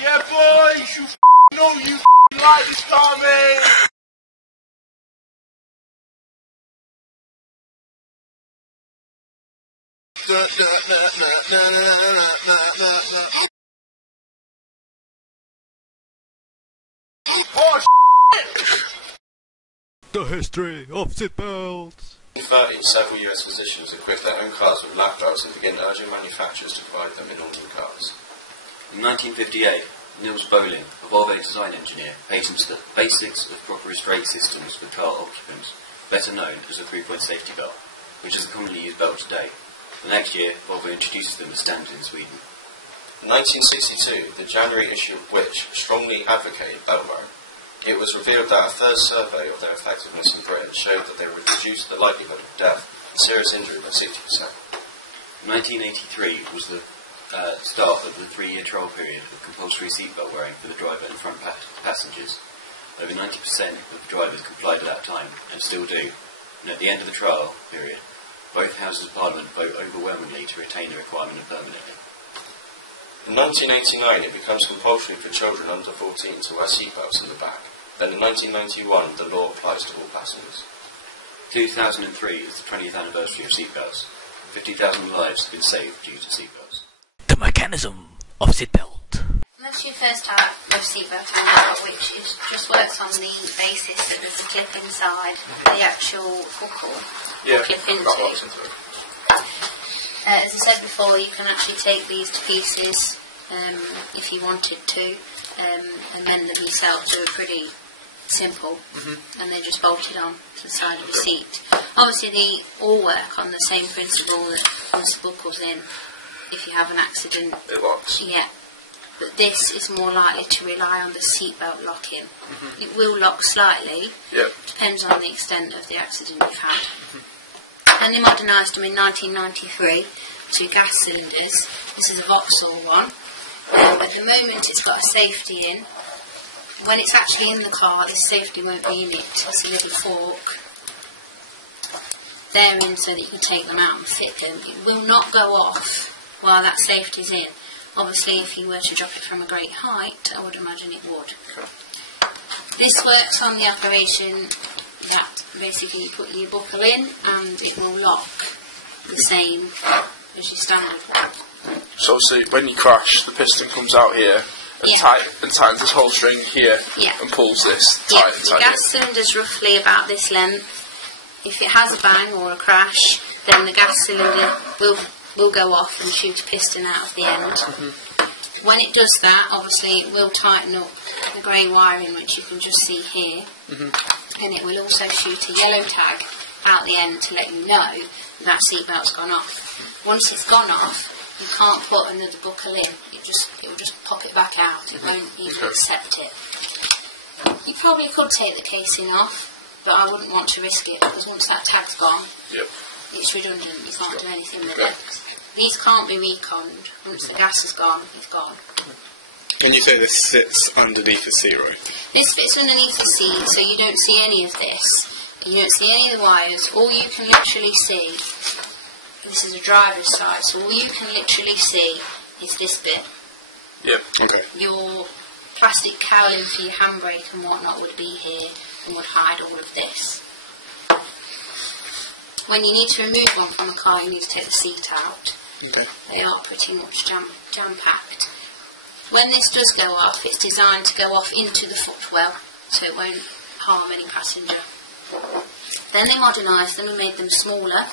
Yeah, boys, you know you like this car, mate. Oh, The history of seatbelts. In 1930, several US physicians equipped their own cars with lap belts and began urging manufacturers to provide them in all new cars. In 1958, Niels Bolin, a Volvo design engineer, patents the basics of proper restraint systems for car occupants, better known as a three-point safety belt, which is a commonly used belt today. The next year, Volvo introduces them as standard in Sweden. In 1962, the January issue of which strongly advocated belt wearing. It was revealed that a third survey of their effectiveness in Britain showed that they would reduce the likelihood of death and serious injury by 60%. 1983 was the start of the 3-year trial period of compulsory seatbelt wearing for the driver and front passengers. Over 90% of drivers complied at that time, and still do. And at the end of the trial period, both Houses of Parliament vote overwhelmingly to retain the requirement permanently. In 1989, it becomes compulsory for children under 14 to wear seatbelts in the back. Then in 1991, the law applies to all passengers. 2003 is the 20th anniversary of seatbelts. 50,000 lives have been saved due to seatbelts. The mechanism of seatbelt. That's your first type of seatbelt angle, which just works on the basis that there's a clip inside the actual buckle clip into. As I said before, you can actually take these to pieces if you wanted to, and mend them yourself. They're pretty simple, and they're just bolted on to the side of the seat. Obviously, they all work on the same principle that once the buckle's in, if you have an accident, it locks. Yeah. But this is more likely to rely on the seatbelt locking. It will lock slightly. Yep. Depends on the extent of the accident you've had. Then they modernised them in 1993 to gas cylinders. This is a Vauxhall one. At the moment it's got a safety in. When it's actually in the car, this safety won't be in it. It's a little fork. They're in so that you can take them out and fit them. It will not go off while that safety's in. Obviously, if you were to drop it from a great height, I would imagine it would. This works on the operation that basically you put your buckle in and it will lock the same as your standard one. So see, when you crash, the piston comes out here and, tightens this whole string here and pulls this tight. The gas cylinder's roughly about this length. If it has a bang or a crash, then the gas cylinder will go off and shoot a piston out of the end. When it does that, obviously it will tighten up the grey wiring, which you can just see here, and it will also shoot a yellow tag out the end to let you know that seatbelt's gone off. Once it's gone off, you can't put another buckle in. It will just pop it back out. It won't even accept it. You probably could take the casing off, but I wouldn't want to risk it, because once that tag's gone, it's redundant. You can't do anything with it. These can't be reconned. Once the gas is gone, it's gone. When you say this sits underneath the seat, right? This fits underneath the seat, so you don't see any of this. You don't see any of the wires. All you can literally see, this is a driver's side, so all you can literally see is this bit. Yep. Okay. Your plastic cowling for your handbrake and whatnot would be here and would hide all of this. When you need to remove one from a car, you need to take the seat out. Okay. They are pretty much jam-packed. When this does go off, it's designed to go off into the footwell, so it won't harm any passenger. Then they modernised them and made them smaller.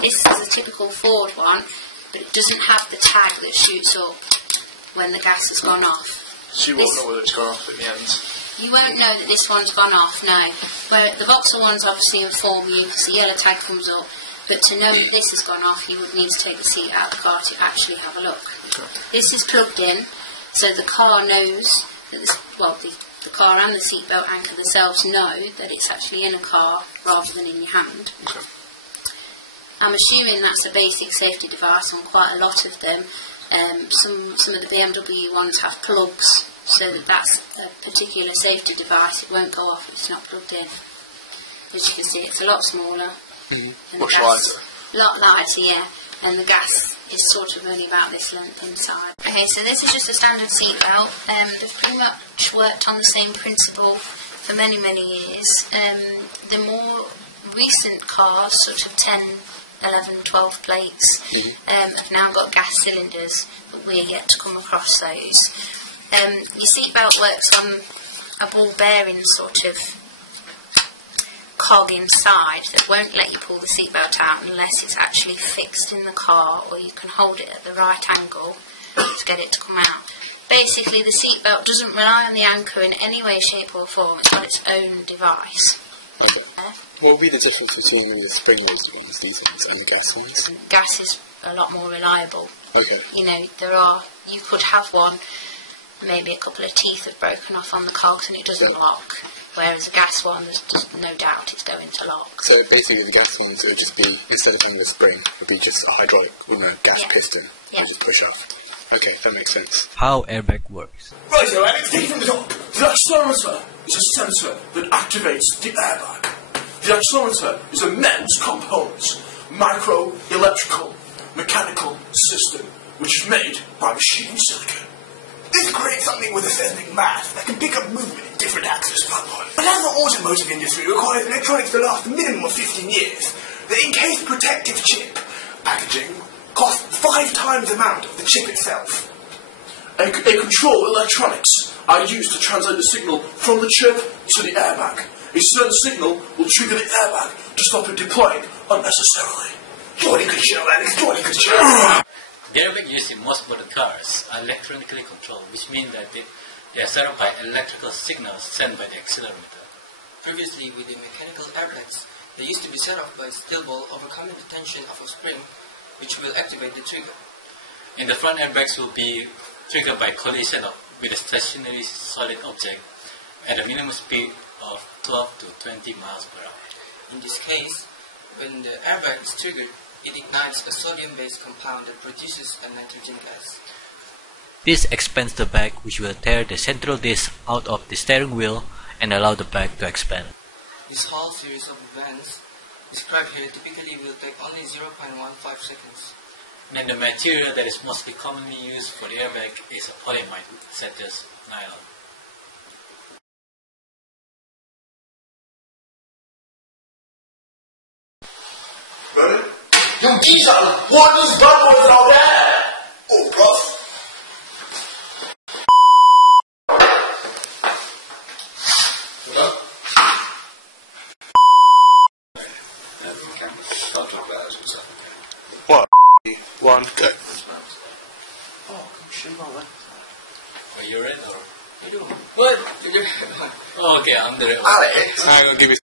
This is a typical Ford one, but it doesn't have the tag that shoots up when the gas has gone off. So you won't know whether it's gone off at the end? You won't know that this one's gone off, no. Where the Vauxhall ones obviously inform you because the yellow tag comes up, but to know that this has gone off, you would need to take the seat out of the car to actually have a look. Okay. This is plugged in, so the car knows that the car and the seatbelt anchor themselves know that it's actually in a car rather than in your hand. Okay. I'm assuming that's a basic safety device on quite a lot of them. Some of the BMW ones have plugs, so that's a particular safety device. It won't go off if it's not plugged in. As you can see, it's a lot smaller. Much lighter. A lot lighter, yeah. And the gas is sort of only about this length inside. Okay, so this is just a standard seatbelt. They've pretty much worked on the same principle for many, many years. The more recent cars, sort of 10, 11, 12 plates, have now got gas cylinders, but we're yet to come across those. Your seatbelt works on a ball bearing sort of cog inside that won't let you pull the seatbelt out unless it's actually fixed in the car, or you can hold it at the right angle to get it to come out. Basically, the seatbelt doesn't rely on the anchor in any way, shape or form. It's got its own device. Okay. What would be the difference between the spring-loaded ones, these ones, and the gas ones? Gas is a lot more reliable. Okay. You know, you could have one, maybe a couple of teeth have broken off on the cogs and it doesn't lock. Whereas a gas one, there's just no doubt it's going to lock. So basically the gas ones, it would just be, instead of having a spring, it would be just a hydraulic with a gas piston. You just push off. Okay, that makes sense. How airbag works. Right, so Alex, take it from the top. The accelerometer is a sensor that activates the airbag. The accelerometer is a MEMS component, micro-electrical mechanical system, which is made by machine silicon. This creates something with a seismic mass that can pick up movement in different axes. But as the automotive industry requires electronics to last a minimum of 15 years, the encased protective chip packaging costs 5 times the amount of the chip itself. A control electronics are used to translate the signal from the chip to the airbag. A certain signal will trigger the airbag to stop it deploying unnecessarily. Jordy could show, Alex. Jordy could show. The airbag used in most modern cars are electronically controlled, which means that they are set up by electrical signals sent by the accelerometer. Previously, with the mechanical airbags, they used to be set off by a steel ball overcoming the tension of a spring, which will activate the trigger. And the front airbags will be triggered by collision with a stationary solid object at a minimum speed of 12 to 20 miles per hour. In this case, when the airbag is triggered, it ignites a sodium-based compound that produces a nitrogen gas. This expands the bag, which will tear the central disc out of the steering wheel and allow the bag to expand. This whole series of events described here typically will take only 0.15 seconds. And the material that is mostly commonly used for the airbag is a polyamide such as nylon. Ready? Yo, geezer, what are these bad boys out there? Oh, bruv. What? 1, go. Oh, shit, man. Are you ready or? What? Oh, okay, I'm the Alex. I'm going to give you